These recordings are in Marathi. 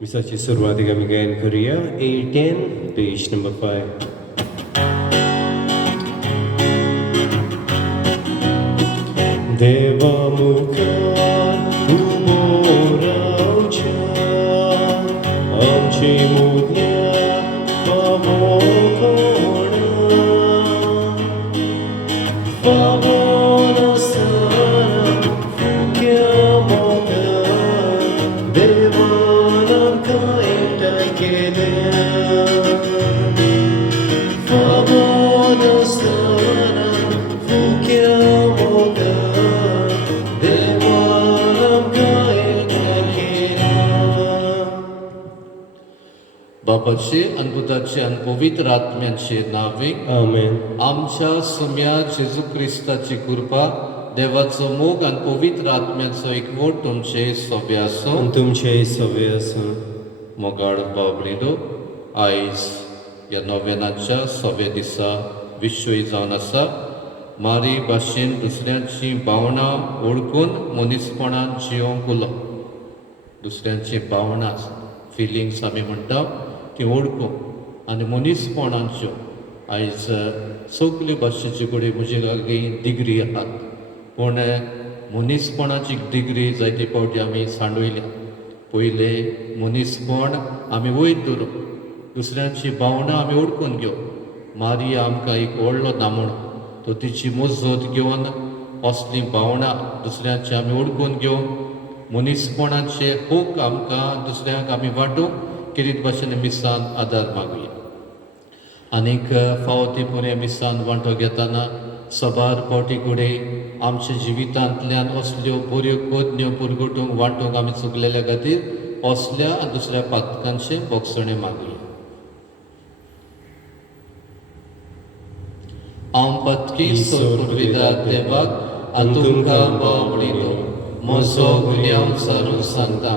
मिसाची सुरवातीक आमी गायन करुया A10 पेज नंबर 5. देवा मुखार उबो रावच्या आमची मुदल्या फावो कोणा फावो नासतना फुक्या मोगान देवान आमकां एकठांय केल्या फावो नासतना फुक्या मोगान देवान आमकां एकठांय केल्या. बापाचे आणि पुताचे आणि पवित्र आत्म्याचे नावे आमेन. आमच्या सुम्या जेजू क्रिस्ताची कृपा देवाचो मोग आणि पवित्र आत्म्याचो एकवट तुमचे सोबे आसूं. आनी तुमचे सवे आसूं. मोगाळ बाबळीलो आयज ह्या नोवेनाच्या सोव्या दिसा विश्वय जावन आसा. मारी भाशेन दुसऱ्यांची भावना ओळखून मनीसपणान जियोंक उलो. दुसऱ्यांची भावना फिलिंग्स आमी म्हणटा ती ओळखूंक आनी मनीसपणाच्यो आयज सगल्यो भाशेच्यो कडेन म्हजे लागीं डिग्री आहात पूण मनीसपणाची डिग्री जायते फावटी आमी सांडयल्या. पयले मनीसपण आमी वयर धरूं, दुसऱ्यांची भावना आमी ओळखून घेवं. मारिया आमकां एक व्हडलो नामणो, तो तिची मजत घेवन असली भावना दुसऱ्यांची आमी ओळखून घेवं. मनीसपणाचे हूक आमकां दुसऱ्यांक आमी वांटूंक कितें भाशेन मिसान आदार मागुया. आनीक फावो पुरे मिसान वांटो घेताना सबार फावटी कडेन आमच्या जिवितांतल्यान असल्यो बऱ्यो कोदन्यो पुरगुटूंक वांटूंक आमी चुकलेल्या खातीर असल्या दुसऱ्या पातकांचे बोगसणे मागुया. हांव पत्की सोडविदात देवाक आनी तुमकां बावळीलो म्हजो गुन्यांव सारून सांगता.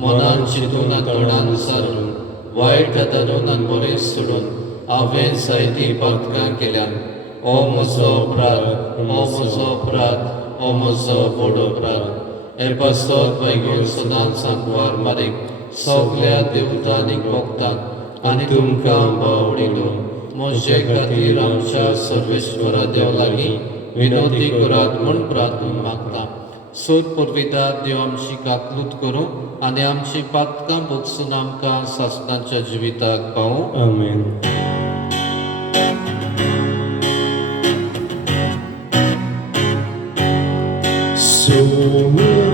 मनान चिंतून आनी तोंडान सारून वायट धरून आनी बरें सोडून हांवें जायतीं पातकां केल्यान. ओ म्हजो अपराध, ओ म्हजो अपराध, ओ म्हजो व्हड अपराध. हे पासत वैगून सदांच सांगवार मारीक सगल्या देवतांनीक भोगतांक आनी तुमकां बावडीलो. म्हजे खातीर आमच्या सर्वेश्वरा देव लागीं विनोदी करात म्हूण प्रार्थना मागता. सोद पुरविदार देव आमची काकलूत करूं आनी आमची पातकां भोगसून आमकां सासणाच्या जिविताक पावूं. आमेन. सोम्या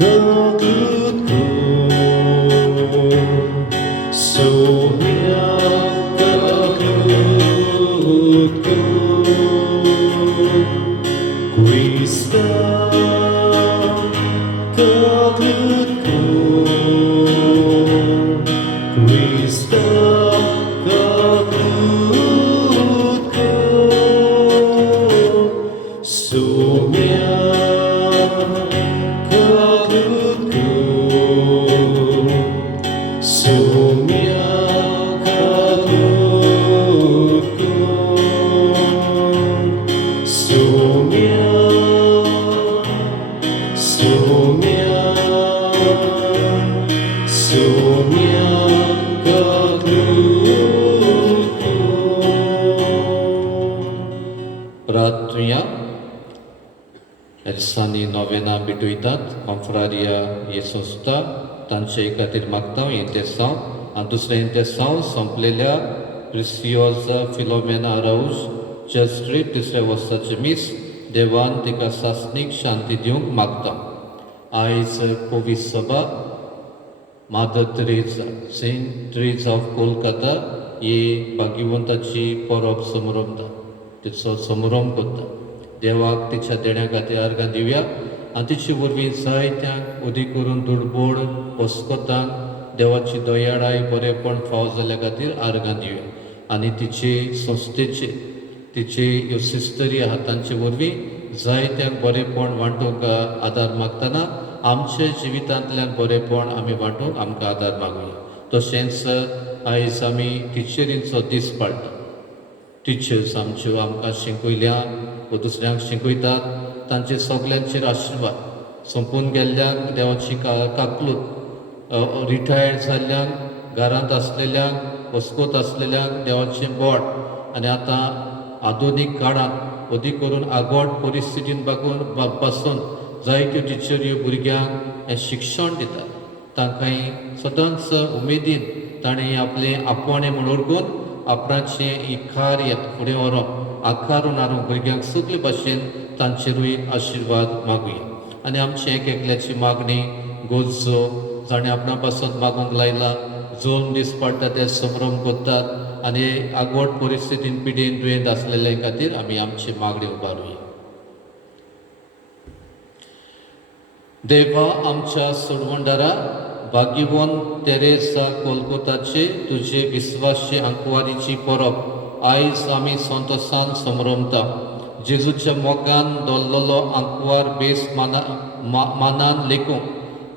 काकलूत कर, सोम्या काकलूत कर. Krista kaklut kor, Krista kaklut kor. Somya kaklut kor, Somya kaklut kor. Somya प्रार्थना एल्सांनी नोवेना बिटयतात. कॉन्फ्रारिया हे संस्था तांचे खातीर मागता इंतेसांव आनी दुसरें इंतेसांव संपलेल्या प्रिसियोजा फिलोमेना राऊज चर्च स्ट्रीट 3ऱ्या वर्साचे मीस देवान तिका सासणीक शांती दिवंक मागता. आयज पोवीस सभा मादर Teresa Saint Teresa of Kolkata ही भाग्यवंताची परब समारंभता तिचो समारंभ करता. देवाक तिच्या देण्या खातीर अर्गां दिवया आनी तिचे वरवीं जायत्यांक उदी करून दुडबोड वस्कोतांक देवाची दयाळाय बरेपण फाव जाल्ल्या खातीर अर्गां दिवया. आनी तिचे संस्थेचे तिचे ह्यो सिस्टरी आहा तांचे वरवीं जायत्यांक बरेपण वांटूंक आदार मागतना आमच्या जिवितांतल्यान बरेपण आमी वांटूंक आमकां आदार मागुया. तशेंच आयज आमी टिचरींचो दीस पाळटा. टिचर्स आमच्यो आमकां शिकयल्या व दुसऱ्यांक शिकयतात तांचे सगल्यांचेर आशिर्वाद संपून गेल्ल्यांक देवाची काकलूत रिटायर्ड जाल्ल्यांक, घरांत असलेल्यांक, वस्कोत असलेल्यांक देवाचें बोड आनी आतां आधुनीक काळांत अदीक करून आगोड परिस्थितीन पासून जायत्यो टिचऱ्यो भुरग्यांक हें शिक्षण दितात. तांकांय सदांच उमेदीन ताणें आपलें आपोवणें म्हूण ओळखून आपणाचें ही कार्य फुडें व्हरोन आकारून हाडूंक भुरग्यांक सगळे भाशेन तांचेरूय आशिर्वाद मागुया. आनी आमचे एकल्याची मागणी गोजो जाणें आपणा पासून मागूंक लायला, 2 दीस पडटा ते संभ्रम करतात आनी आगोड परिस्थितीन पिडेन दुयेंत आसलेल्या खातीर आमी आमची मागणी उबारुया. देवा आमच्या सोडवंडारा, भाग्यवन तेरेसा कोलकोताचे तुजे विस्वाशी आंकवारीची परब आयज आमी संतोसान संभ्रमता. जेजूच्या मोगान दवरलेलो आंकवार बेस मानान लेखूंक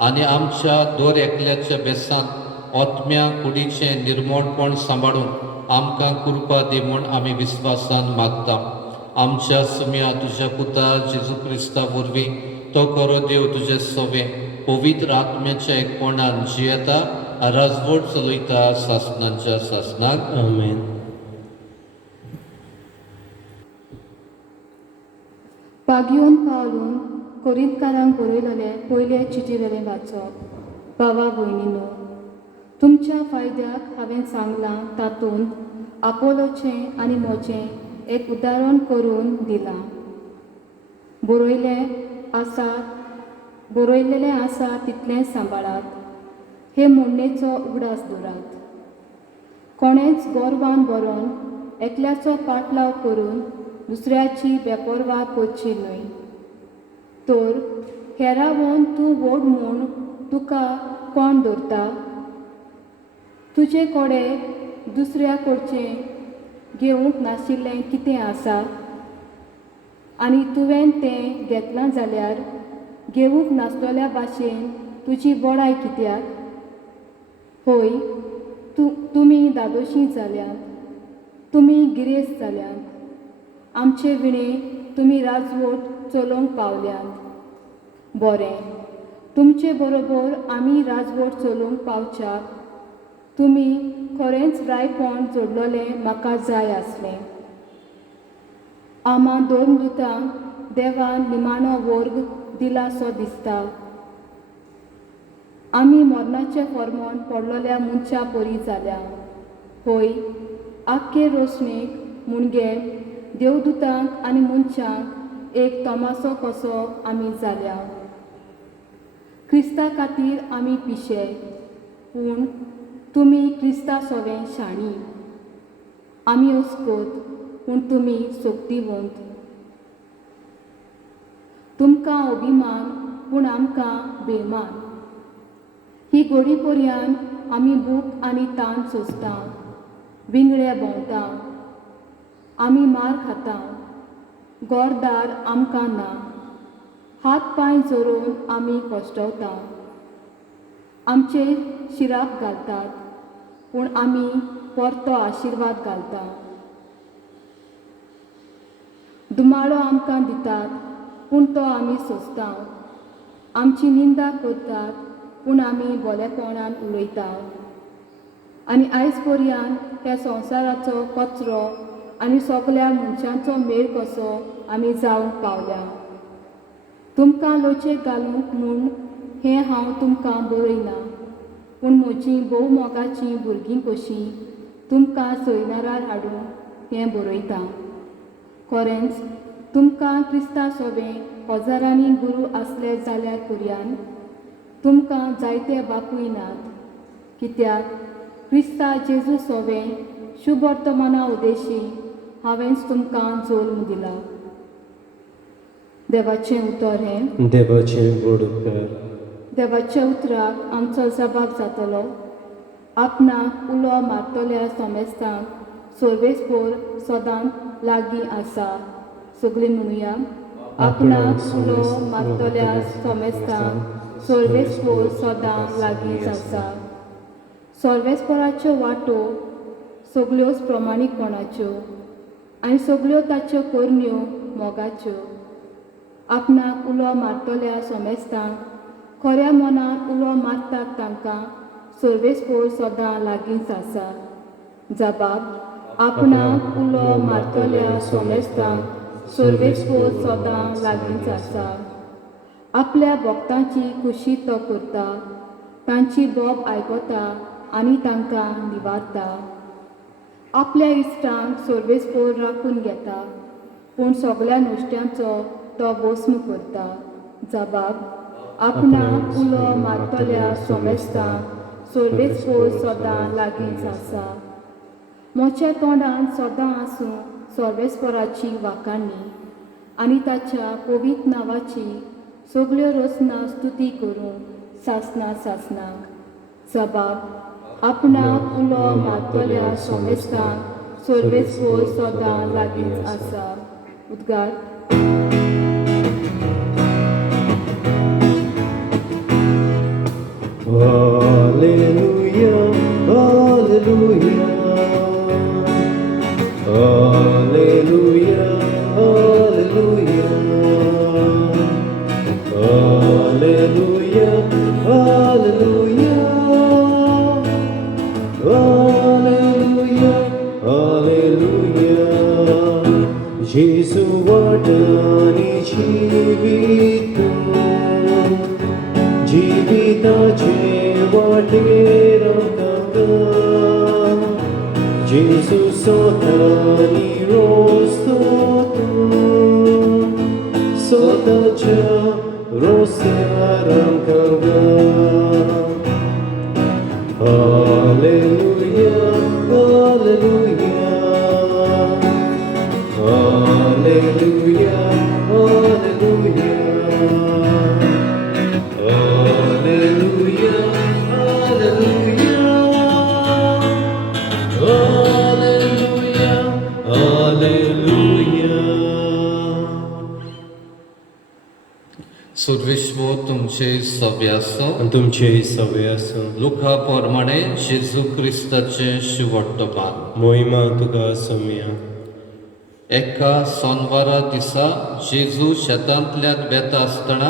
आनी आमच्या दर एकल्याच्या बेसान ओतम्या कुडीचें निर्मळपण सांबाळून आमकां कृपा दी म्हूण आमी विस्वासान मागता. आमच्या सुम्या तुज्या पुता जेजू क्रिस्ता वरवीं तो खरो देव तुजे सोबे पवित्र आत्म्याच्या एकपणान जियेता, राजवट चलयता सासणांच्या सासणाक. Amen. पागयोन पावलून कोरिंतकारांक बरयलेले पयले चिटीवेलें वाचप. भावा भयणीनो, तुमच्या फायद्याक हांवें सांगलां तातूंत आपोलोचें आनी म्हजें एक उदाहरण करून दिलां. बरयलेलें आसा तितलें सांबाळात, हे मोडणेचो उगडास दवरात. कोणेच गोरवान बरोवन एकल्याचो पाटलाव करून दुसऱ्याची बेपरवा करची न्हय. तर हेरावन तूं व्हड म्हूण तुका कोण धरता? तुजे कोडे दुसऱ्या कडचें घेवंक नाशिल्लें कितें आसा? आनी तुवें तें घेतलां जाल्यार घेवंक नासलोल्या भाशेन तुजी बोडाय कित्याक? होय, तुमी दादोशीं जाल्यात, तुमी गिरेस्त जाल्यात, आमचे विणे तुमी राजवट चलोवंक पावल्यात. बरें, तुमचे बरोबर आमी राजवट चलोवंक पावच्याक तुमी खरेंच रायपण जोडलोलें म्हाका जाय आसलें. आमा दोन दुतांक देवान निमाणो वर्ग दिला सो दिसता. आमी मरणाचें फर्मोण पडलोल्या मनशा परी जाल्या. होय, आख्खे रोशणेक मुणगे देवदूतांक आनी मनशांक एक तोमासो कसो आमी जाल्या. क्रिस्ता खातीर आमी पिशे, पूण तुमी क्रिस्ता सोवें शाणी. आमी अस्कोत, पूण तुमी सोक्तिवंत. तुमकां अभिमान, पूण आमकां बेमान. ही घडी पर्यान आमी भूक आनी ताण सोंसता, विंगडे भोंवता. आमी मार खाता, घरदार आमकां ना. हात पांय जोडून आमी कश्टवता. आमचे शिराक घालतात, पूण आमी परतो आशिर्वाद घालता. दुमाळो आमकां दितात, पूण तो आमी सोंसता. आमची निंदा करतात, पूण आमी बोलेपणान उलयता. आनी आयज पर्यान ह्या संवसाराचो कचरो आनी सगल्या मनशांचो मेळ कसो आमी जावंक पावल्या. तुमकां लोचेक घालूंक म्हूण हें हांव तुमकां बरयना, पूण म्हजीं भोव मोगाचीं भुरगीं कशीं तुमकां सैनारार हाडूंक हें बरयता. खरेंच तुमकां क्रिस्ता सोबें हजारांनी गुरू आसले जाल्यार पर्यान तुमकां जायते बापूय नात. कित्याक क्रिस्ता जेजू सोबें शुभ वर्तमाना उदेशी हांवेंच तुमकां जल्म दिला. देवाचें उतर हें. देवाचें व्हड उपकार. देवाच्या उतराक आमचो जबाब जातलो. आपणाक उलो मारतल्या सोमेस्तांक सर्वेस्पोर सदांच लागीं आसा. सगळीं म्हणुया. आपणाक उलो मारतल्या सोमेस्तांक सर्वेस्पोर सदां लागीं आसा. सर्वेस्पोराच्यो वाटो सगळ्योच प्रमाणीकपणाच्यो आनी सगळ्यो ताच्यो करण्यो मोगाच्यो. आपणाक उलो मारतल्या सोमेस्तांक खऱ्या मनान उलो मारतात तांकां सर्वेस्पोर सदां लागींच आसा. जबाब आपणाक उलो मारतल्या सोमेस्तांक सर्वेस्पोर सदां लागींच आसा. आपल्या भक्तांची खुशी तो करता, तांची बोब आयकता आनी तांकां निवारता. आपल्या इश्टांक सर्वेस्पोर राखून घेता, पूण सगळ्या नुस्त्यांचो तो भस्म करता. जबाब आपणाक उलो मारतल्या सोमेस्तांक सर्वेस्पोर सदां लागींच आसा. मोच्या तोंडान सदां आसूं सर्वेस्पोराची वाखाणणी आनी ताच्या पवित्र नांवाची सगळ्यो रचना स्तुती करूं सासना सासनाक. जबाब आपणाक उलो मारतल्या सोमेस्तांक सर्वेस्पोर सदां लागींच आसा. उद्गार. Hallelujah, hallelujah, hallelujah, hallelujah, hallelujah, hallelujah, hallelujah, hallelujah. Jesu वाटणी जीवितू जीविताचे वाटेर जेजू स्वतानी रोस्तो तूं स्वताच्या रोस्त्यार Hallelujah, hallelujah, hallelujah, hallelujah. Hallelujah, hallelujah, hallelujah, hallelujah. सर्वेश्व तुमचे सव्य आसूं. आनी तुमचे सवय आसूं. लुका प्रमाणे जेजू क्रिस्ताचे शिवट्टोपान. मोहिमा तुका सौम्या. एका सोनवारा दिसा जेजू शेतांतल्यान वेता आसतना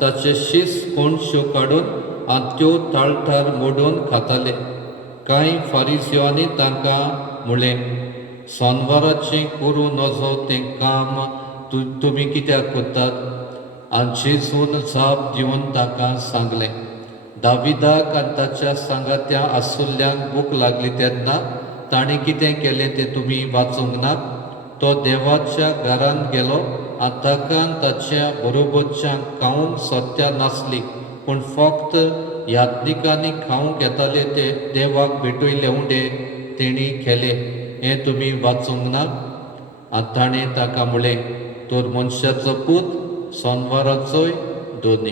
ताचे शीस कोणश्यो काडून आनी त्यो ताळटार मोडून खाताले. कांय फारिजियांनी तांकां म्हळें, सोनवाराचें करूं नजो तें काम तुमी कित्याक करतात? आनी जेजून जाप दिवन तांकां सांगलें, दाविदाक आनी ताच्या सांगात्या आसुल्ल्यांक भूक लागली तेन्ना ताणें कितें केलें तें तुमी वाचूंक नात? तो देवाच्या घरांत गेलो आनी ताका आनी ताच्या बरोबरच्यांक खावंक सोदत्या नासली, पूण फक्त यात्निकांनी खावंक येताले ते देवाक भेटयले उंडे तेणी केले. हें तुमी वाचूंक ना? आनी ताणें ताका म्हळें, तर मनशाचो पूत सोनवाराचोय दोनी.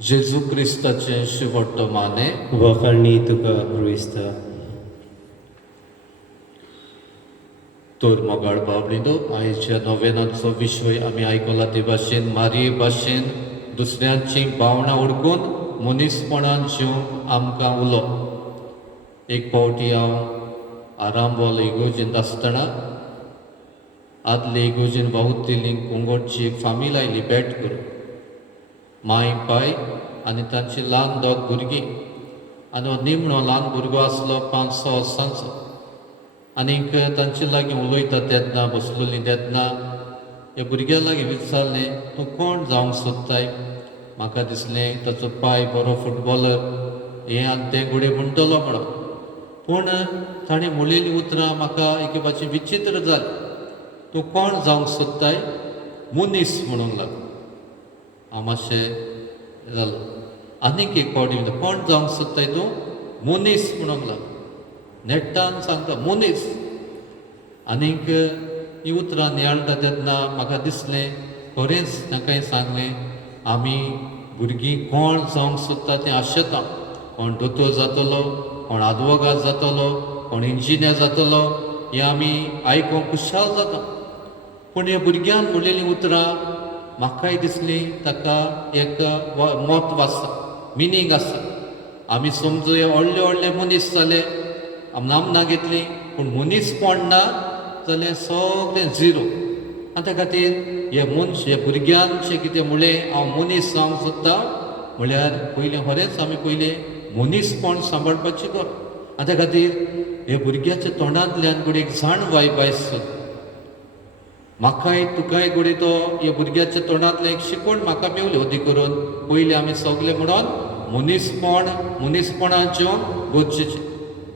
जेजू क्रिस्ताचें शिवट्टोमाने. वखाणी तुका क्रिस्ता. तर मोगाळ बाबलीनो, आयच्या नोवेनाचो विशय आमी आयकला ते भाशेन मारये भाशेन दुसऱ्यांची भावना उडकून मनीसपणान जिवंक आमकां उलो. एक फावटी हांव आरांबोल इगोर्जेंत आसतना आदले इगोर्जेन वावुरतेलीं कुंगोटची एक फामील आयली भेट करूंक. माय पाय आनी तांची ल्हान दोग भुरगीं आनी हो निमणो ल्हान भुरगो आसलो 5-6 वर्सांचो. आनीक तांचे लागीं उलयता तेन्ना बसलोलीं तेन्ना ह्या भुरग्या लागीं विचारलें, तूं कोण जावंक सोदताय? म्हाका दिसलें ताचो पाय बरो फुटबॉलर हें आनी तें घोडये म्हणटलो म्हणून. पूण ताणें म्हणलेलीं उतरां म्हाका एके भाशेन विचित्र जालीं. तूं कोण जावंक सोदताय? मनीस म्हणूंक लागलो. हांव मातशें जालो. आनीक एक फावटी कोण जावंक सोदताय तूं? मनीस म्हणूंक लागलो. नेट्टान सांगता मनीस. आनीक ही उतरां नियाळटा तेन्ना म्हाका दिसलें खरेंच तांकांय सांगलें, आमी भुरगीं कोण जावंक सोदता तें आशेता. कोण दोतोर जातलो, कोण आदवोगाद जातलो, कोण इंजिनियर जातलो, हें आमी आयकोंक खुशाल जाता. पूण ह्या भुरग्यान म्हणलेलीं उतरां म्हाकाय दिसलीं ताका एक म्हत्व आसा, मिनींग आसा. आमी समजुया व्हडले व्हडले मनीस जाले, नामनां घेतलीं, पूण मनीसपण ना जाल्यार सगळें झिरो. आनी त्या खातीर हे मनशे भुरग्यांचे कितें म्हळें हांव मनीस जावंक सोदता म्हळ्यार पयलें खरेंच आमी पयलें मनीसपण सांबाळपाची गरज. आनी त्या खातीर हे भुरग्याच्या तोंडांतल्यान घडये एक जाण वायस म्हाकाय तुकाय घडये तो हे भुरग्याच्या तोंडांतलें एक शिकवण म्हाका मेवली होती करून पयलीं आमी सगळे म्हणून मनीसपणान जेवंक गरजेचें.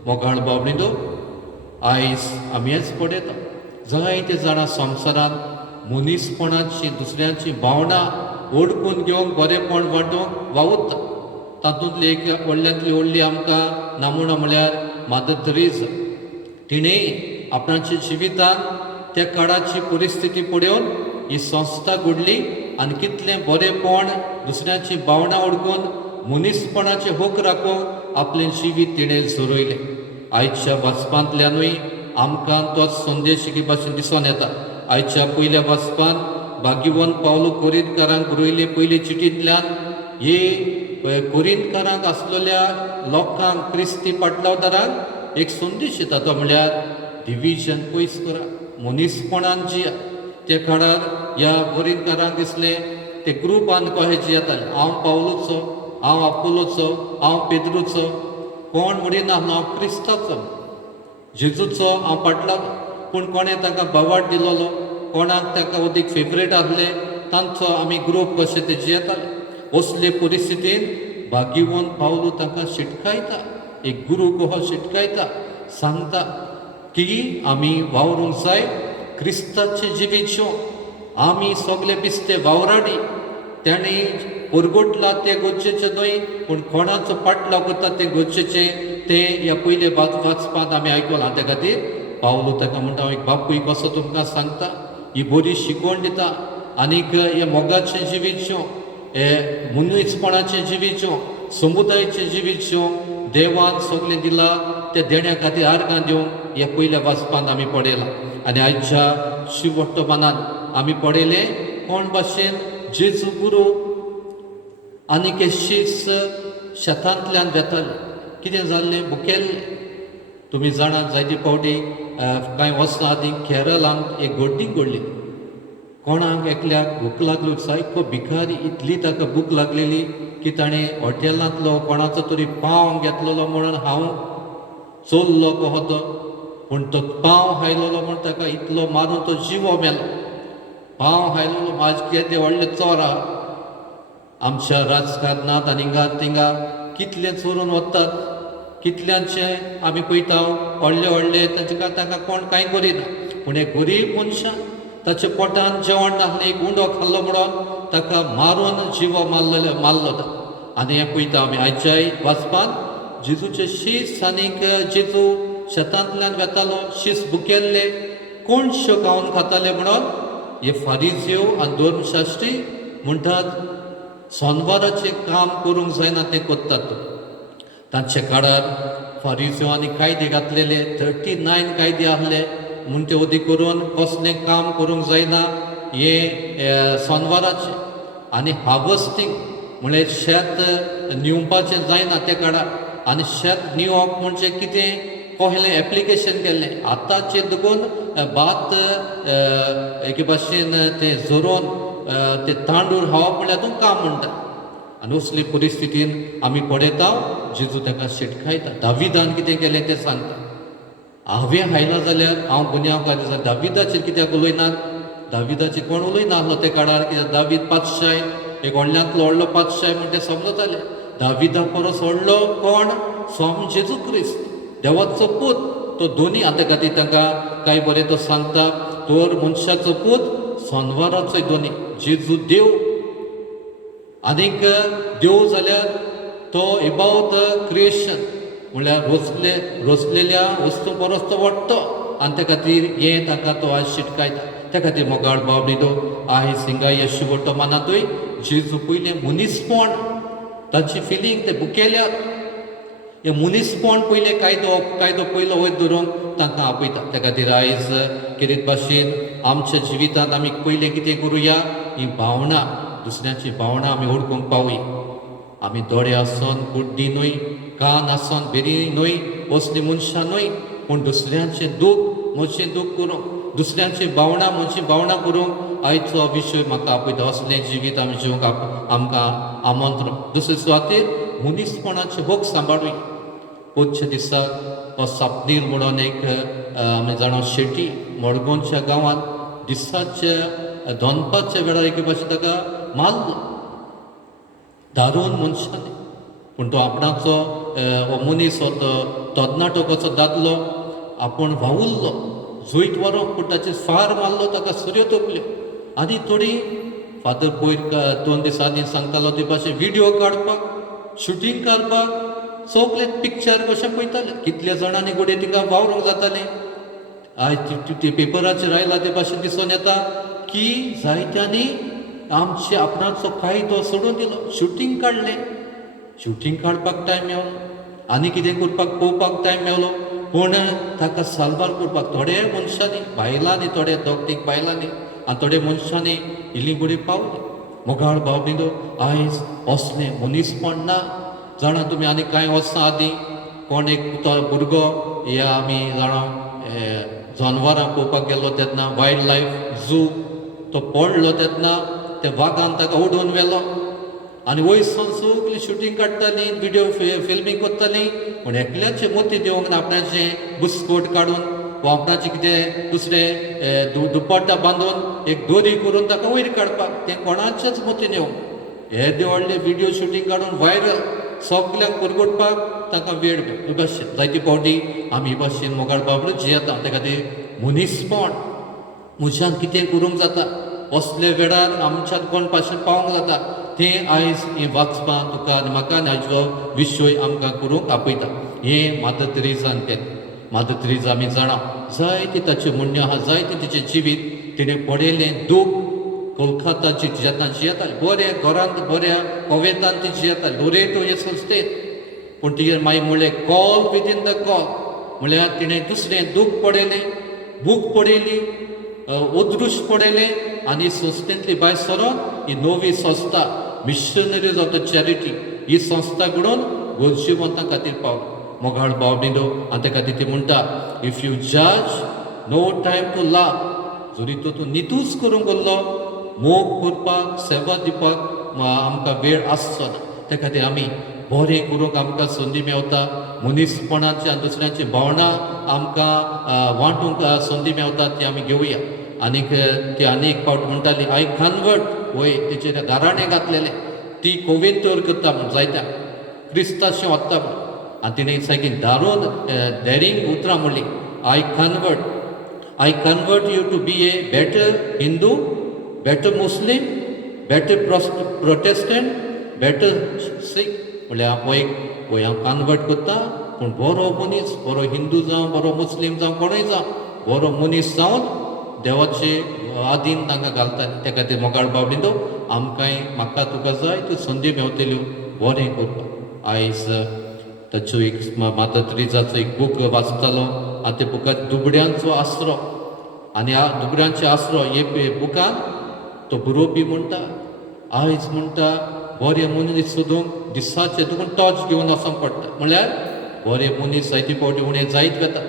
मोगाळ बाबडीनो आयज आमी हेच पळयता जायते जाणां संवसारांत मनीसपणाची दुसऱ्यांची भावना ओळखून घेवंक बरेंपण वांटोवंक वावुरता. तातूंतली एक व्हडल्यांतली व्हडली आमकां नामणो म्हळ्यार मादर तेरेसा. तिणें आपणाच्या जिवितांत त्या काळाची परिस्थिती पळोवन ही संस्था घडली आनी कितलें बरेंपण दुसऱ्याची भावना ओळखून मनीसपणाचे होक राखूंक आपलें जिवीत तिणें जोरयलें. आयच्या वाचपांतल्यानूय आमकां तोच संदेश एके भाशेन दिसून येता. आयच्या पयल्या वाचपान भाग्यवंत पावलो कोरिंथकारांक बरयले पयले चिठींतल्यान हे कोरिंथकारांक आसलेल्या लोकांक क्रिस्ती पाटलावदारांक एक संदेश येता तो म्हळ्यार डिविजन पयस करा, मनीसपणान जिया. त्या काळार ह्या कोरिंथकारांक दिसलें ते ग्रुपान कशें जियेताले. हांव पावलोचो, हांव आपोलोचो, हांव पेद्रूचो, कोण म्हणिना हांव क्रिस्ताचो, जेजूचो हांव पाटलाव. पूण कोणें ताका बावाट दिलोलो, कोणाक ताका अदीक फेवरेट आसले तांचो आमी ग्रूप कशे ते जियेताले. असले परिस्थितीन भाग्यवंत पावलो ताका शिटकायता, एक गुरू कहो शिटकायता, सांगता की आमी वावरूंक जाय क्रिस्ताचें जिवीत जिवंक. आमी सगळे बिस्ते वावराडी तांणी परगोटला ते गरजेचें न्हय पूण कोणाचो पाटलाव करता ते गरजेचें ते ह्या पयले वाचपांत आमी आयकलां. त्या खातीर पावलो ताका म्हणटा हांव एक बापूय कसो तुमकां सांगता, ही बरी शिकवण दिता. आनीक हे मोगाचें जिवीत जिवंक, हे मनीसपणाचें जिवीत जिवंक, समुदायाचें जिवीत जिवंक देवान सगळें दिलां त्या देण्या खातीर आर्गां दिवंक ह्या पयल्या वाचपांत आमी पळयलां. आनी आयच्या शिवर्तमानांत आमी पळयलें कोण भाशेन जेजू गुरू आनीक हे शीस शेतांतल्यान वेताले. कितें जाल्लें भुकेल्लें. तुमी जाणात जायते फावटी कांय वर्सां आदीं केरळांत एक घडणी घडली. कोणाक एकल्याक भूक लागली, सायको भिकारी, इतली ताका भूक लागलेली की ताणें हॉटेलांतलो कोणाचो तरी पाव घेतलेलो म्हणून हांव चोरलो कहो तो. पूण तो पाव खायलोलो म्हण ताका इतलो मारून तो जिवो मेलो. पाव खायलोलो म्हाजे कितें व्हडलें चोर आहा. आमच्या राजकारणांत आनी हिंगा थिंगा कितले चोरून वतात, कितल्यांचे आमी पळयता व्हडले व्हडले तांकां कोण कांय करिना. पूण एक गरीब मनशान ताच्या पोटान जेवण नासलें, एक उंडो खाल्लो म्हणून ताका मारून जिवो मारलो. आनी हें पळयता आमी आयच्याय वाचपांत जेजूचे शीस आनीक जेजू शेतांतल्यान वेतालो, शीस भुकेल्ले, कोणश्यो खावन खाताले म्हणून हे फारिझेव आनी धर्मशास्त्री म्हणटात सोनवाराचें काम करूंक जायना तें कोत्तात. तांच्या काळार फारिझेवांनी कायदे घातलेले 39 कायदे आसले म्हूण ते अदी करून कसलें काम करूंक जायना हे सोनवाराचें. आनी हार्वेस्टींग म्हळ्यार शेत निवपाचें जायना त्या काळार. आनी शेत निवप म्हणजे कितें कहलें एप्लिकेशन केल्लें. आतांचे देखून भात एके भाशेन तें जोरोवन ते तांदूळ खावप म्हळ्यार तूं काम म्हणटा. आनी असले परिस्थितीन आमी पळयता जेजू ताका शिटकायता. दाविदान कितें केलें तें सांगता. हांवें खायना जाल्यार हांव गुन्यांवकार जाल्यार दाविदाचेर कित्याक उलयनात. दाविदाचेर कोण उलयनासलो त्या काळार, कित्याक दावीद पातशाय एक व्हडल्यांतलो व्हडलो पातशाय म्हण ते समजताले. दाविदा परस व्हडलो कोण? स्वामी जेजू क्रिस्त, देवाचो पूत. तो दोनी आतां खातीर तांकां कांय बरें तो सांगता. तर मनशाचो पूत, सोनवाराचोय दोनी. जेजू देव आनीक देव जाल्यार तो एबाउट क्रिएशन म्हळ्यार रोचलेल्या वस्तू परस तो वाडटो. आनी त्या खातीर हें ताका तो आयज शिटकायता. त्या खातीर मोगाळ बाबडीनो आयज हिंगा ह्या शिवर्तमानांतूय जेजू पयलें मनीसपण ताची फिलींग ते भुकेल्यात हे मनीसपण पयलें कायदो पयलो वयर धरून तांकां आपयता. त्या खातीर आयज कितें भाशेन आमच्या जिवितांत आमी पयलें कितें करुया, ही भावना दुसऱ्याची भावना आमी ओळखूंक पावुया. आमी दोळे आसोन बुड्डी न्हय, कान आसोन बेरी न्हय, असली मनशां न्हय, पूण दुसऱ्यांचें दूख म्हजें दूख करूंक दुसऱ्यांची भावना म्हजी भावना करूंक आयचो विशय म्हाका आपयता असलें जिवीत आमी जिवंक आमकां आमंत्रण. दुसरे सुवातेर मनीसपणाचे होक सांबाळूय. पोचच्या दिसाक हो सापनील म्हणून एक आमी जाणो शेटी मडगांवच्या गांवांत दिसाच्या दनपारच्या वेळार एक भाशेन ताका मारलो दारून मनशांनी. पूण तो आपणाचो हो मनीस हो तरणाटो कसो दादलो आपूण वावुरलो झोयत व्हरोंक पूण ताचेर फार मारलो ताका सुर्यो तोपल्यो. आनी थोडी फादर पयर 2 दिसांनी सांगतालो ते भाशेन व्हिडिओ काडपाक शुटींग करपाक सगळे पिक्चर कशें पळयताले. कितल्या जाणांनी घोडये तिका वावरूंक जातालें. आयज ते पेपराचेर आयला ते भाशेन दिसून येता की जायत्यांनी आमचे आपणाचो कायदो सोडून दिलो. शुटींग काडलें. शुटींग काडपाक टायम मेळलो आनी कितें करपाक पळोवपाक टायम मेळलो पूण ताका सालबार करपाक थोडे मनशांनी बायलांनी थोडे दोग तीग बायलांनी आनी थोडे मनशांनी इल्ली घोडी पावली. मोगाळ भाव बिंदो आयज असलें मनीसपण ना. जाणा तुमी आनी कांय वर्सां आदीं कोण एक तो भुरगो या आमी जाणा जनवरां पळोवपाक गेल्लो तेन्ना वायल्ड लायफ झू तो पडलो तेन्ना त्या वागान ताका ओडून व्हेलो आनी वयरसून सगळीं शुटींग काडटालीं व्हिडिओ फिल्मींग करतालीं पूण एकल्याचे मोती दिवंक ना. आपणाचें बुस्कोट काडून वा आपणाचें कितें दुसरें दुपट्टा बांदून एक दोरी करून ताका वयर काडपाक तें कोणाचेंच मोती दिवंक. हे व्हडले व्हिडिओ शुटींग काडून व्हायरल सगल्यांक परगोडपाक ताका वेळ हे भाशेन जायती फावटी आमी हे भाशेन मोगाळ बाबडूच जियेता. त्या खातीर मनीसपण मनशान कितें करूंक जाता असले वेळार आमच्यान कोण भाशेन पावोंक जाता तें आयज हें वाचपाक तुका आनी म्हाका हाजो विशय आमकां करूंक आपयता. हें मादर तेरेझान केलें. मादर तेरेझा आमी जाणा जायते ताचे म्हणणें आहा जायतें तिचें जिवीत तिणें पडयलें दूख कोलकाताची जेन्ना जियेताली बऱ्या घरांत बऱ्या कोवेतान ती जियेताली लोरेटो हे संस्थेंत. पूण तिजेर मागीर म्हणलें कॉल विदीन द कॉल म्हळ्यार तिणें दुसरें दूख पडयलें बूक पडयली ओदृश पडयलें आनी संस्थेंतली भायर सरोन ही नवी संस्था मिशनरीज ऑफ द चॅरिटी ही संस्था घडोवन गोरजेवंतां खातीर पावली. मोगाळ भाव बिंदो आनी त्या खातीर ती म्हणटा इफ यू जज नो टायम टू लाव. जरी तूं नितूच करूंक गेल्लो मोग करपाक सेवा दिवपाक आमकां वेळ आसचो ना. त्या खातीर आमी बरें करूंक आमकां संदी मेवता. मनीसपणाची आनी दुसऱ्यांची भावना आमकां वांटूंक संदी मेवता ती आमी घेवया. आनीक ती आनी एक फावट म्हणटाली आय कन्वर्ट वय तिचेर गाराणें घातलेलें ती कोवेंतर करता म्हण जायत्या क्रिस्ताशें वता म्हण आनी तिणें सारकी दारून डेरींग उतरां म्हणलीं I convert you to be a better Hindu better Muslim better Protestant better Sikh. म्हळ्यार पळय हांव कन्वर्ट करता पूण बरो मनीस बरो हिंदू जावं बरो मुस्लीम जावं कोणूय जावं बरो मनीस जावन देवाचे आदीन तांकां घालताले. त्या खातीर मोगाळ बाबडींदो आमकांय म्हाका तुका जाय त्यो संदी मेवतल्यो बरें करपाक. आयज ताचो एक मादर तेरेझाचो एक बूक वाचतालो आनी त्या बुकांत दुबड्यांचो आसरो आनी दुबड्यांचो आसरो हे बुकान तो बरोवपी म्हणटा आयज म्हणटा बरे मनीस सोदूंक दिसाचे तुका टॉर्च घेवन वचोंक पडटा. म्हळ्यार बरे मनीस जायती फावटी उणें जायत वता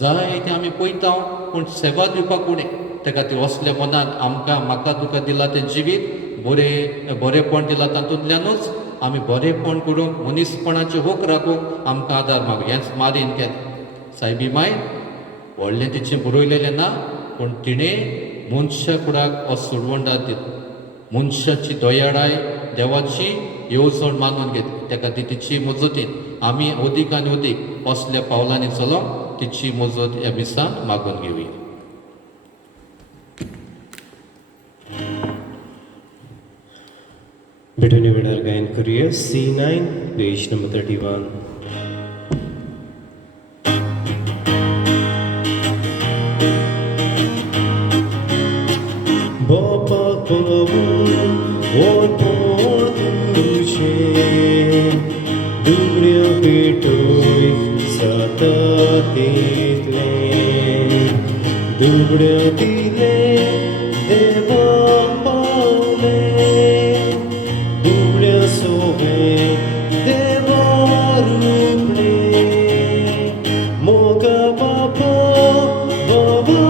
जायते आमी पळयता पूण सेवा दिवपाक उणें. त्या खातीर असल्या मनान आमकां म्हाका तुका दिला तें जिवीत बरेपण दिलां तातूंतल्यानूच आमी बरेपण करूंक मनीसपणाचे होक राखूंक आमकां आदार मागूं. हेंच मारीन केलें. सायबी माय व्हडलें तिचें बरयलेलें ना पूण तिणें मनशा कुडाक हो सोडवंडा दिलो. मनशाची दयाळाय देवाची येवजण मानून घेतली. त्या खातीर तिची मजतीन आमी अदीक आनी अदीक असल्या पावलांनी चलोंक तिची मजत ह्या मिसान मागून घेवया. बेटोनी वेळार गायन करूया C9 page number 31. Bopak palamun wonpon tuşe Dubria petoy satatitle Dubria dile deva paule Dubria sobe deva ruple Moga baba baba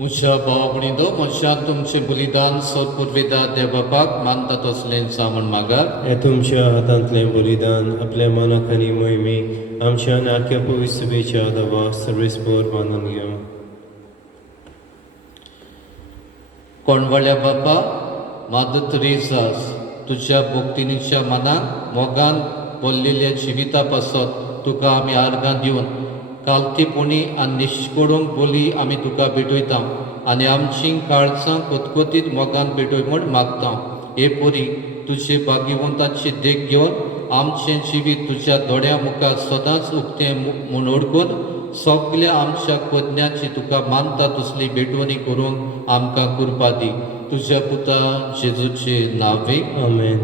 म्हज्या भाव भयणींनो, म्हज्यान तुमचें बलिदान सत्पुरविदा देवबापाक मानता तसलें जावण मागात. हे तुमच्या हातांतलें बलिदान आपल्या मनाक आनी मोहिमेक आमच्या नाक्या पवित्रतेच्या दवा सर्वेस्पर मानून घेवं. कोणवळ्या बापा, मादर तेरेसास तुज्या भक्तिनीच्या मनाक मोगान भरलेल्या जिविता पासत तुका आमी आर्गां दिवन कालतीपणी आनी निश्कोडूंक बोली आमी तुका भेटयता आनी आमची काळजां कोतकोतीत मोगान भेटय म्हूण मागता. हे पोरी तुजे भाग्यवंताची देख घेवन आमचें जिवीत तुज्या दोळ्या मुखार सदांच उक्तें म्हूण ओळखून सगल्या आमच्या कोज्ञाची तुका मानता तसली भेटवणी करूंक आमकां कृपा दी. तुज्या पुता जेजूचे नांवे आमेन.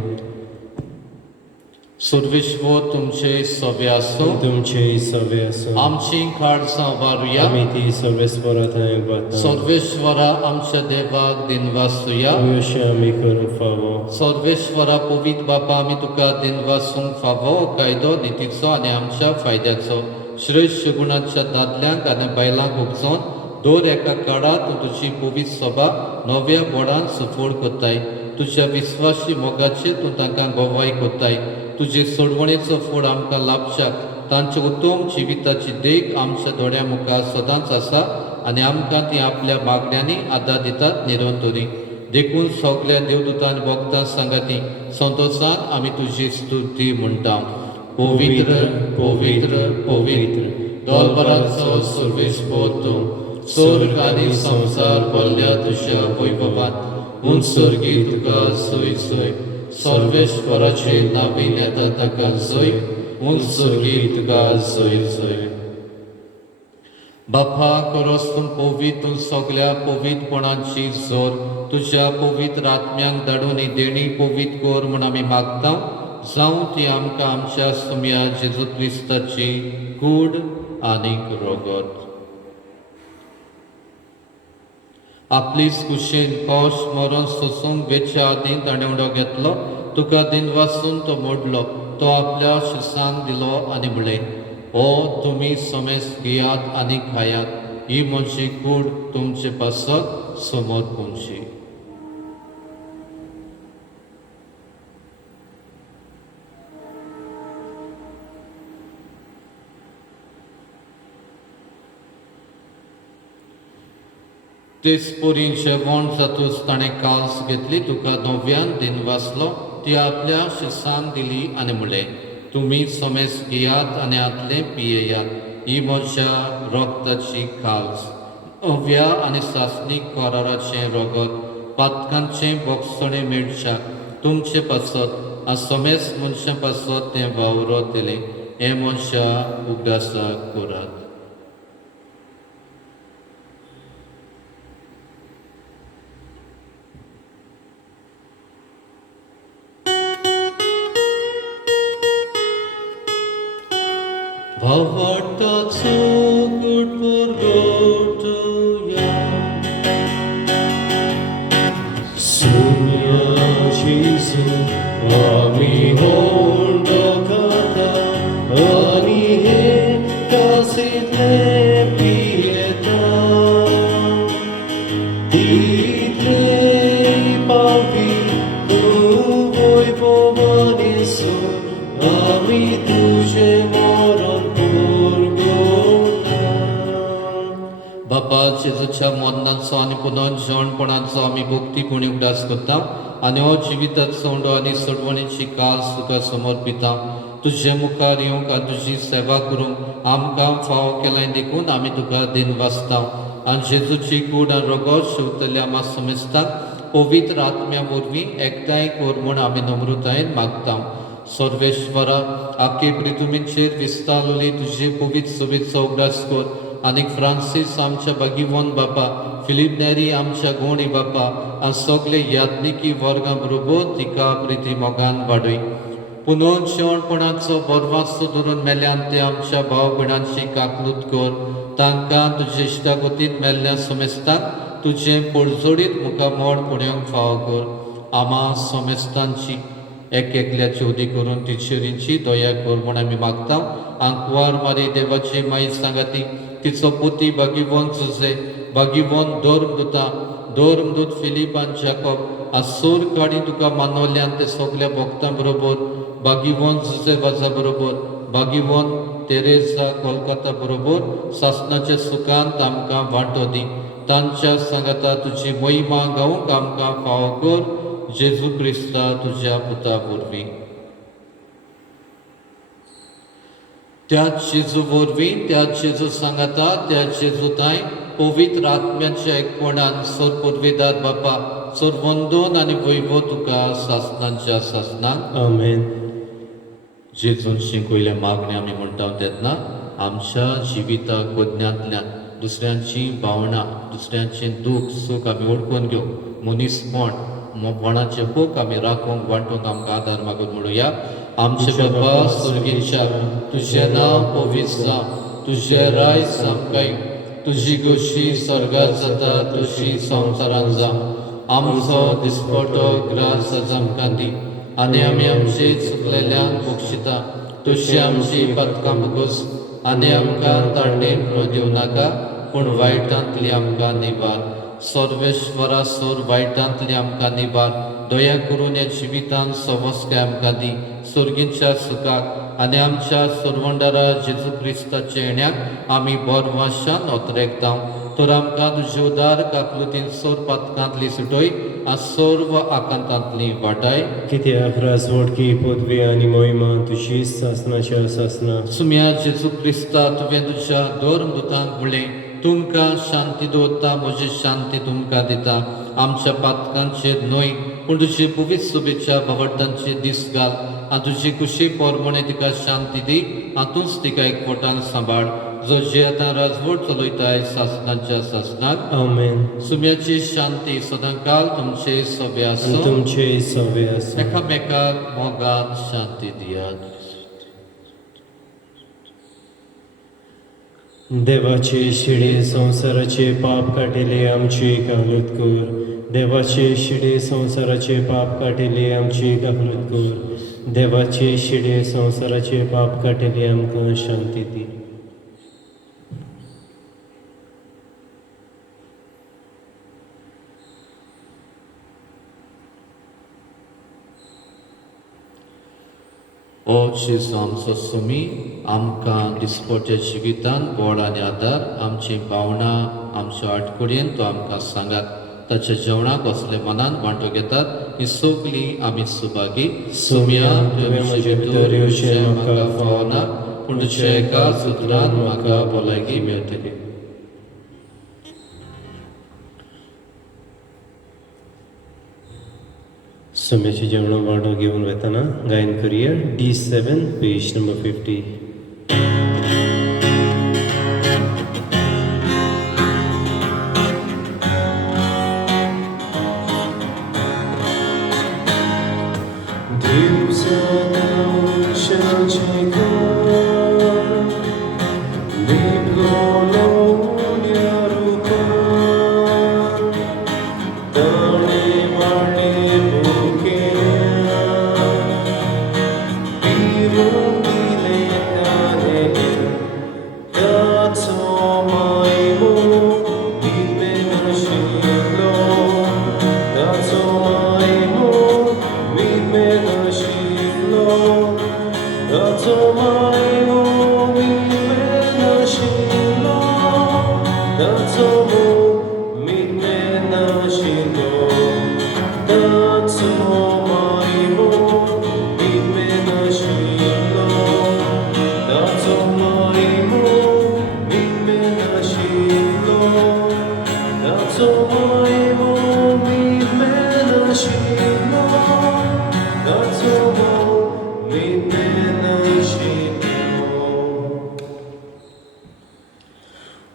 सर्वेश्वर तुमचे सवे आसूं. तुमचे सवे आसूं. आमची काळजां वारुया. आमी ती सर्वेस्परा थंय उबारता. सर्वेश्वरा आमच्या देवाक दिनवासुया. अवश्य आमी करूंक फावो. सर्वेश्वरा पवित्र बापा, आमी तुका दिनवासूंक फावो कायदो नितीचो आनी आमच्या फायद्याचो श्रेष्ठ गुणाच्या दादल्यांक आनी बायलांक उपजोवन दर एका काळात तुजी पवित्र सभा नव्या बोडान सफोड कोत्ताय. तुज्या विस्वासी मोगाचे तूं तांकां गोवाय कोत्ताय. तुजे सोडवणेचो फळ आमकां लाभच्याक तांच्या उत्तम जिविताची देख आमच्या दोळ्या मुखार सदांच आसा आनी आमकां ती आपल्या मागण्यांनी आदार दितात निरंतरी. देखून सगल्या देवदूतांनी भक्तां सांगाती संतोषान आमी तुजी स्तुती म्हणटा. पवित्र पवित्र पवित्र दोलबराचो सर्वेस्पर तूं, स्वर्ग आनी संवसार भरल्या तुज्या वैभवान उंचर्गी तुका सोय सोय. सर्वेश्वराचे नांवीन येता ताका सोय, उंचर्गी तुका सोय सोय. बापा, खरोच तूं पवित्र, सगल्या पवित्रपणाची जोर तुज्या पवित्र आत्म्यांक धाडून ही देणी पवित्र कर म्हूण आमी मागता. जावं ती आमकां आमच्या सुम्या जेजू क्रिस्ताची कूड आनीक रोगत. आपलीच कुशेन कोश मरण सोसूंक वेच्या आदीं ताणें उडो घेतलो. तुका दिनवासून तो मोडलो. तो आपल्या शिरसांक दिलो आनी म्हळें, ओ तुमी समेस घेयात आनी खायात. ही म्हजी कूड तुमचे पासत समोर पोवची. तेच पोरी जेवण जातूच ताणें काल्स घेतली. तुका नव्यान दिनवासलो. ती आपल्या शिरसांक दिली आनी म्हळें, तुमी समेस घेयात आनी आदले पियेयात. ही म्हज्या रोगताची काल्स, नव्या आनी सासणीक कराराचें रोगत, पातकांचें बोगसणें मेळच्याक तुमचे पासत आनी समेस मनशां पासत तें वावरतलें. हें म्हज्या उगडासाक करात. भावार्थाचो गूढ पुरवठा सुम्या जेजू आमी होंडो खाता आनी हे कासीतले पियेता. तितले पावी तूं वैभवान येसू, आमी तुजें मरण बापा, जेजूच्या मरणाचो आनी पुनर्जीवणपणाचो आमी भक्तीपणी उगडास करता आनी हो जिविताचो उंडो आनी सोडवणेची कास तुका समर्पिता. तुजे मुखार येवंक आनी तुजी सेवा करूंक आमकां फाव केलां देखून आमी तुका दिन वाचता. आनी जेजूची कूड आनी रोगत शिवतल्या आमा समेस्ताक पवित्र आत्म्या वरवीं एकठांय कर म्हूण आमी नम्रतायेन मागता. सर्वेश्वरा, आख्खे पृथ्वीचेर विस्तारलेली तुजे पवित्र सवेचो उगडास कर. आनीक फ्रांसीस आमच्या भाग्यवंत बापा, फिलीप नेरी आमच्या गोणी बापा आनी सगळे यात्निकी वर्गां बरोबर तिका प्रिती मोगान वाडय. पुनर्जीवणपणाचो बरवासो धरून मेल्यान ते आमच्या भाव भयणांची काकलूत कर. तांकां तुजे इश्टागतींत मेल्ल्या समेस्ताक तुजें पडजोडीत मुखामोड पुण्यांक फाव कर. आमा समेस्तांची एक एकल्याची उदी करून तिचेरींची दया कर म्हूण आमी मागता. आंकवार मारी देवाची माई सांगाती तिचो पुती बागिवोन जुजे बागिवोन दोर्मदूत फिलीप आनी जाकोब आसूर काडी तुका मानवल्यान ते सगल्या भक्तां बरोबर बागिवोन जुजे वाजा बरोबर बागिवोन तेरेसा कोलकाता बरोबर सासनाच्या सुखांत आमकां वांटो दी तांच्या सांगाता तुजी महिमा गावूंक आमकां फावो कर जेजू क्रिस्ता तुज्या पुता वरवीं त्या जेजू वरवीं त्या जेजू सांगाता त्या जेजू ताई पवित्र आत्म्याच्या एकपणान सोर पुर्विदार बापा सोर वंदन आनी वैभव तुका सासनांच्या सासनाक आमेन. जेजून शिकयल्या मागणी आमी म्हणटा तेन्ना आमच्या जिविताक कोज्ञांतल्यान दुसऱ्यांची भावना दुसऱ्यांचें दूख सूख आमी ओळखून घेवंक मनीसपण कोणाचें बूक आमी राखूंक वांटूंक आमकां आदार मागून म्हणुया. आमचे बाबा सुर्गेच्या तुजें नांव पवित्र जावं तुजें राय सामकाय तुजी गोशी स्वर्गात जाता तशी संवसारांत जावं आमचो दिसपटो ग्रास आज आमकां दी आनी आमी आमची चुकलेल्यांक बक्षिता तशी आमची पथकां बगूस आनी आमकां तांडेन दिवं नाका पूण वायटांतली आमकां निवार सर्वेश्वरा सोर वायटांतली आमकां निवार दया करून ह्या जिवितांत सवस्काय आमकां दी सुर्गीच्या सुखाक आनी आमच्या सुरवंडारा जेजू क्रिस्ताच्या येण्याक आमी बोरवाशान ओतरेकतां तर आमकां तुजे उदार काकलुतीन सोर पथकांतली सुटोय आनी सर्व आकांतांतली वाटाय कित्याक राजवटकी पदवी आनी मोहिमा तुजीच सासनाच्या सासना. सुम्या जेजू क्रिस्ता तुवें तुज्या दोर्मदूतांक म्हणलें तुमकां शांती दवरता म्हजी शांती तुमकां दिता आमच्या पातकांचेर न्हय पूण तुजी पवित्र सुबेच्या बावटांचे दीस घाल आनी तुजी खुशी पोरमणे तिका शांती दी आनी तूंच तिका एकवटान सांबाळ जो जे आतां राजवट चलयताय सासनाच्या सासनाक आमेन. सुम्याची शांती सदांकाल तुमचे सवे आनी आसूं तुमचे सवे आसूं. एकामेकाक मोगान शांती दियात. देवाचे शिडे संवसाराचे पाप काटिले आमची कागलूत कर. देवाचे शिडे संवसाराचे पाप काटिले आमची कागलूत कर. देवाचे शिडे संवसाराचे पाप काटिले आमकां शांती दी. ओ जेजू आमचो सुमी आमकां दिसपट्या जिवितान बोड आनी आदार आमची भावना आमच्या आडकुडयेन तो आमकां सांगात ताच्या जेवणाक असले मनान वांटो घेतात ही सगली आमी सुभागी सुम्या तुवें म्हजे भितर येवचें म्हाका फावना पूण तुज्या एका सुत्रान म्हाका भलायकी मेळटली. सुम्याचे जेवण वांटो घेवन वेताना गायन करुया D7 पेज नंबर 50.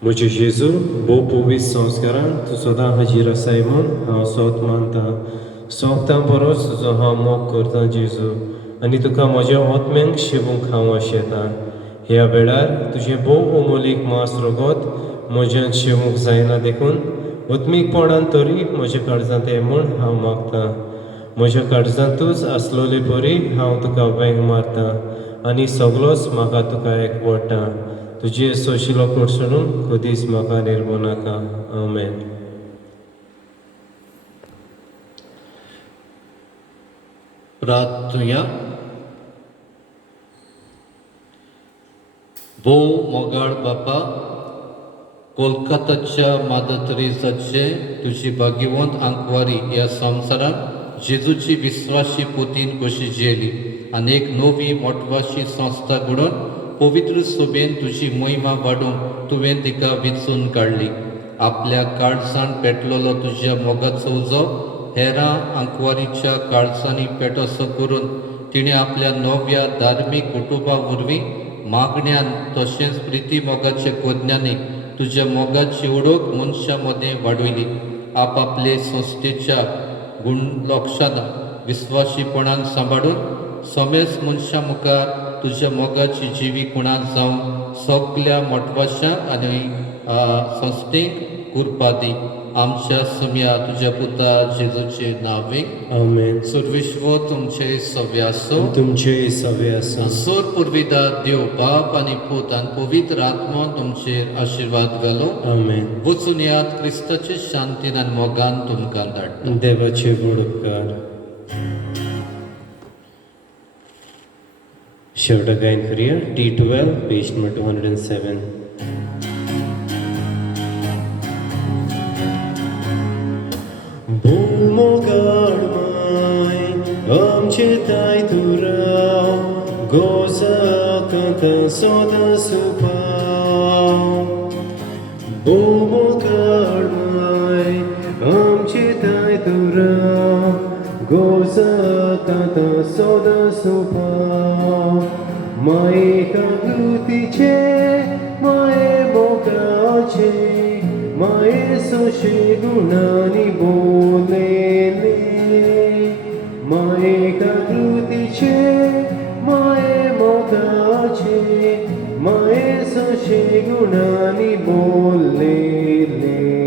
म्हजे जेजू भोव पवित्र संस्कारान तूं सदां हाजीर आसाय म्हूण हांव सोत मानतां. सोंपता बरोच तुजो हांव मोग करतां जेजू आनी तुका म्हज्या आत्म्यांक शेवूंक हांव आश येतां. ह्या वेळार तुजें भोव अमोलीक मांस रगत म्हज्यान शेवूंक जायना देखून आत्मीकपणान तरी म्हज्या काळजांत ये म्हूण हांव मागतां. म्हज्या काळजांतूच आसलोले परी हांव तुका वेंग मारतां आनी सगलोच म्हाका तुका एकवडटा. तुझे सोशिलो कोर्सडून कधीच म्हाका निर्भो नाका आमेन. प्रार्थुया. भोव मोगाळ बापा, कोलकाताच्या मादर तेरेसाचे तुजी भाग्यवंत आंकवारी ह्या संवसारांत जेजूची विस्वासी पुतीन कशी जियेली आनी एक नवी मोठवाशी संस्था घडोवन पवित्र सोबेन तुजी महिमा वाडोवंक तुवें तिका वेंचून काडली. आपल्या काळजान पेटलेलो तुज्या मोगाचो उजो हेरां आंकवारीच्या काळजांनी पेटोसो करून तिणें आपल्या नव्या धार्मीक कुटुंबा वरवीं मागण्यान तशेंच प्रिती मोगाचे कोज्ञानीक तुज्या मोगाची ओळख मनशां मदें वाडयली. आपले संस्थेच्या गुण लक्षांत विस्वासीपणान सांबाळून समेज मनशां मुखार तुज्या मोगाची जिवीकुणां जावं सगल्या मोठवाशांक आनी संस्थेक कुरपा दी. आमच्या सम्या तुज्या पुता जेजूचे नावे आमेन. सर्वेश्वर तुमचे सव्य आसो. तुमचे सवे आसूं. सोर पुर्विदा देव बाप आनी पूत आनी पवित्र आत्मा तुमचेर आशिर्वाद घालो. आमेन. वचून यात क्रिस्ताचे शांतीन आनी मोगान तुमकां धाडटा. देवाचे गोड उपकार. शेवटाक गायन करुया T12 पेज नंबर 207. मोगाळ माय आमचे ताय तुराव गोसा कांता सोदा सुपाव. मोगाळ माय आमचे ताय तुराव गोसा कांता सोदा सुपाव. माये कागुतीचे माये मोगाचे माये सोशे गुणांनी बोलेले. माये कागुतीचे माये मोगाचे माये सोशे गुणांनी बोलेले.